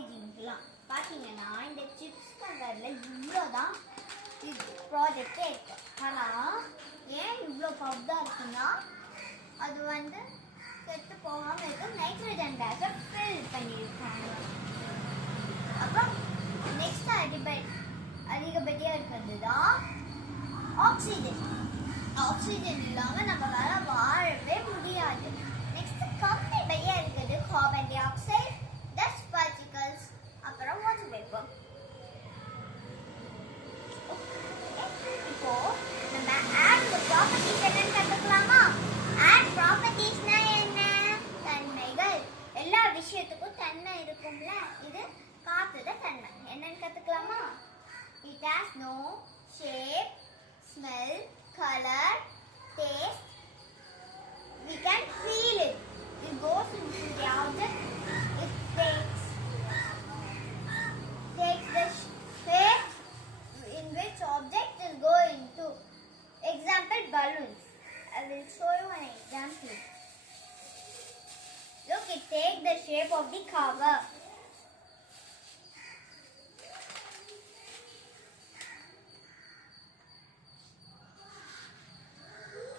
பேக்கேஜிங்லாம் பார்த்தீங்கன்னா இந்த சிப்ஸ் கவரில் இவ்வளோதான் ப்ராஜெக்டே இருக்கு. ஆனால் ஏன் இவ்வளோ பப்தாக இருக்குன்னா அது வந்து கெட்டு போகாமல் இருக்கு. நைட்ரஜன் கேஸை ஃபில் பண்ணியிருக்காங்க. அப்புறம் நெக்ஸ்ட் அதிகப்படியாக இருக்கிறது தான் ஆக்சிஜன். ஆக்சிஜன் இல்லாமல் நம்மளால வாழவே முடியாது. நெக்ஸ்ட் கம்மியாக இருக்கிறது carbon di oxide, dust particles, அப்புறம் வாட்டர் வேப்பர். இப்போ நம்ம ஆட் ப்ராப்பர்ட்டிஸ் என்னன்னு கற்றுக்கலாமா? ஆட் ப்ராப்பர்ட்டிஸ்னா என்ன? தன்மைகள். எல்லா விஷயத்துக்கும் தன்மை இருக்கும்ல. இது காத்துட தன்மை. என்னன்னு கற்றுக்கலாமா? It has no shape, smell, color, taste. We can feel it. It goes into the object. It takes the shape in which object is going to. Example, balloons. I will show you an example. Look, it takes the shape of the cover.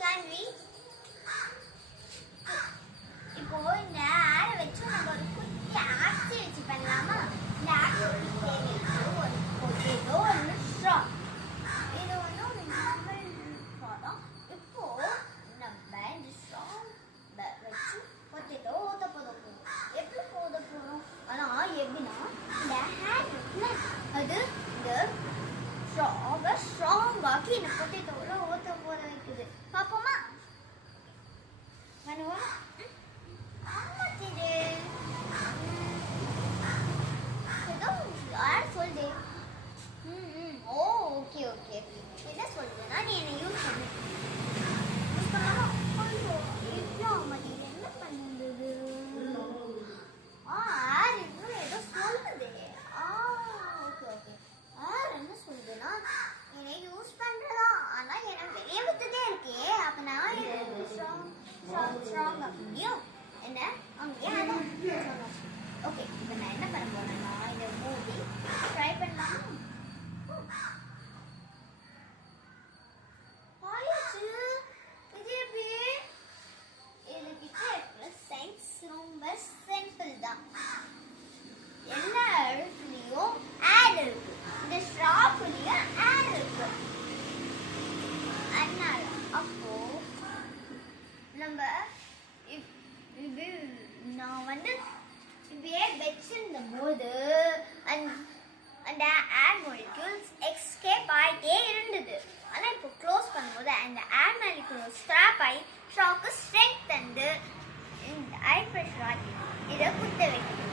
Can we? இப்போ இந்த ஆடை வச்சு நம்ம ஒரு குட்டி activity பண்ணலாமா? இந்த activity தேவைக்கு ஒரு பொட்டேட்டோ, ஒரு ஸ்ட்ரா. இது வந்து ஒரு நார்மல் ஸ்ட்ரா தான். இப்போ நம்ம இந்த ஸ்ட்ரா வச்சு பொட்டேட்டோ ஊற்ற போதும். எப்படி ஊற்ற போகிறோம்? ஆனால் எப்படின்னா இந்த ஹேண்ட் இருக்குல்ல, அது இந்த ஸ்ட்ராவை ஸ்ட்ராங்காக்கி இந்த பொட்டேட்டோவில் ஊற்ற போட வைக்குது. பார்ப்போமா? பண்ணுவோம். சொல்லுது. ஓகே ஓகே என்ன சொல்லுதுன்னா நீ என்ன யூஸ் பண்ணு. என்ன பண்ணுது? ஆர் இன்னும் ஏதோ சொல்லுது. ஓகே ஓகே ஆர் என்ன சொல்லுதுன்னா என்னை யூஸ் பண்றதா. ஆனா எனக்கு வெளியே விட்டுட்டே இருக்கே. அப்ப நான் ஸ்ட்ராங் அப்படியும் என்ன அங்கேயே அதான் சொல்லணும். ஓகே இப்போ நான் என்ன பண்ண போறேன்னா இந்த மூவி ட்ரை பண்ணலாம். ஆயிடுச்சு. இது எப்படி? இதுக்கிட்ட இருக்கிற சயின்ஸ் ரொம்ப சிம்பிள் தான். எல்லா இடத்துலையும் ஆட் இருக்கு. இந்த ஸ்ட்ராக்குள்ளேயும் ஆட் இருக்கு. அதனால அப்போ நம்ம நான் வந்து இப்படியே வச்சிருந்த போது அந்த ஏர் மாலிக்யூல்ஸ் எஸ்கேப் ஆகிட்டே இருந்தது. ஆனால் இப்போ க்ளோஸ் பண்ணும்போது அந்த ஏர் மாலிக்யூல் ஸ்ட்ராப் ஆகி ஷாக்கு ஸ்ட்ரென்த் தந்து இந்த ஐ ப்ரெஷர் ஆகி இதை குத்த வைக்குது.